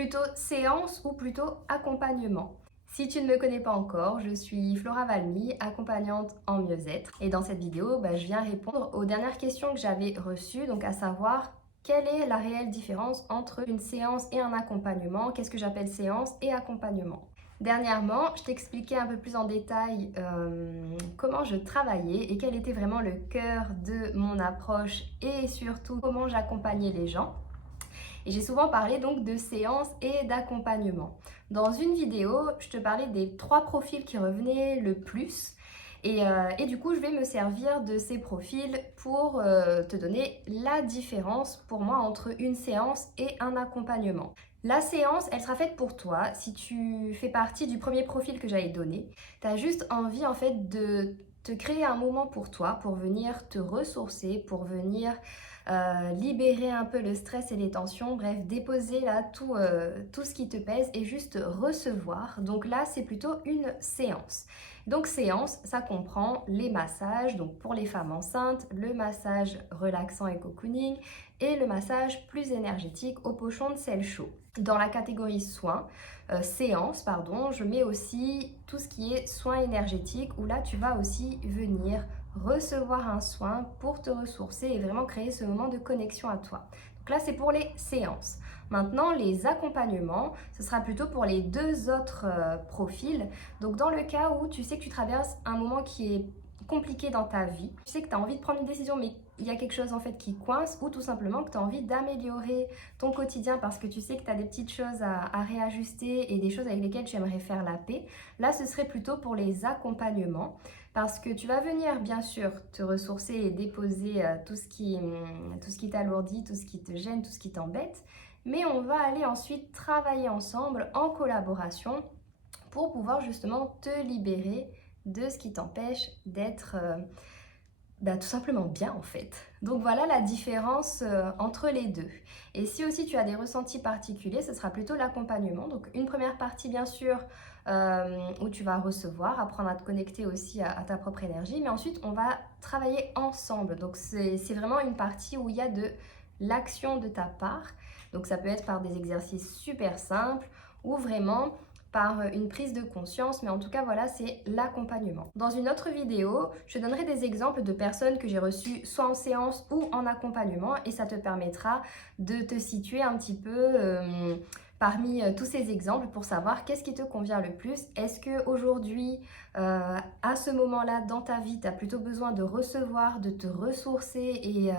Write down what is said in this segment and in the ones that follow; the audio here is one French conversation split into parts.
Plutôt séance ou plutôt accompagnement? Si tu ne me connais pas encore, je suis Flora Valmy, accompagnante en mieux-être. Et dans cette vidéo, je viens répondre aux dernières questions que j'avais reçues, donc à savoir quelle est la réelle différence entre une séance et un accompagnement, qu'est-ce que j'appelle séance et accompagnement. Dernièrement, je t'expliquais un peu plus en détail comment je travaillais et quel était vraiment le cœur de mon approche et surtout comment j'accompagnais les gens. Et j'ai souvent parlé donc de séance et d'accompagnement. Dans une vidéo, je te parlais des 3 profils qui revenaient le plus. Et du coup, je vais me servir de ces profils pour te donner la différence pour moi entre une séance et un accompagnement. La séance, elle sera faite pour toi si tu fais partie du premier profil que j'avais donné. Tu as juste envie en fait de te créer un moment pour toi, pour venir te ressourcer, pour venir libérer un peu le stress et les tensions, bref, déposer là tout ce qui te pèse et juste recevoir. Donc là, c'est plutôt une séance. Donc séance, ça comprend les massages, donc pour les femmes enceintes, le massage relaxant et cocooning et le massage plus énergétique au pochon de sel chaud. Dans la catégorie soins, séance, pardon, je mets aussi tout ce qui est soins énergétiques où là tu vas aussi venir recevoir un soin pour te ressourcer et vraiment créer ce moment de connexion à toi. Donc là, c'est pour les séances. Maintenant, les accompagnements, ce sera plutôt pour les 2 autres profils. Donc dans le cas où tu sais que tu traverses un moment qui est compliqué dans ta vie, tu sais que tu as envie de prendre une décision mais il y a quelque chose en fait qui coince ou tout simplement que tu as envie d'améliorer ton quotidien parce que tu sais que tu as des petites choses à réajuster et des choses avec lesquelles tu aimerais faire la paix, là ce serait plutôt pour les accompagnements parce que tu vas venir bien sûr te ressourcer et déposer tout ce qui t'alourdit, tout ce qui te gêne, tout ce qui t'embête, mais on va aller ensuite travailler ensemble en collaboration pour pouvoir justement te libérer de ce qui t'empêche d'être tout simplement bien en fait. Donc voilà la différence entre les deux. Et si aussi tu as des ressentis particuliers, ce sera plutôt l'accompagnement. Donc une première partie bien sûr où tu vas recevoir, apprendre à te connecter aussi à ta propre énergie, mais ensuite on va travailler ensemble. Donc c'est vraiment une partie où il y a de l'action de ta part. Donc ça peut être par des exercices super simples ou vraiment par une prise de conscience, mais en tout cas voilà, c'est l'accompagnement. Dans une autre vidéo, je te donnerai des exemples de personnes que j'ai reçues soit en séance ou en accompagnement et ça te permettra de te situer un petit peu parmi tous ces exemples pour savoir qu'est-ce qui te convient le plus. Est-ce qu'aujourd'hui, à ce moment-là dans ta vie, tu as plutôt besoin de recevoir, de te ressourcer et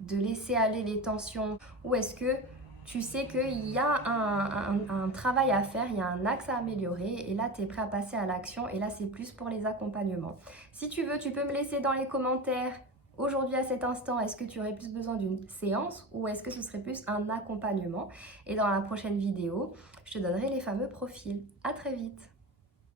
de laisser aller les tensions, ou est-ce que tu sais qu'il y a un travail à faire, il y a un axe à améliorer et là tu es prêt à passer à l'action et là c'est plus pour les accompagnements. Si tu veux, tu peux me laisser dans les commentaires aujourd'hui à cet instant, est-ce que tu aurais plus besoin d'une séance ou est-ce que ce serait plus un accompagnement? Et dans la prochaine vidéo, je te donnerai les fameux profils. À très vite!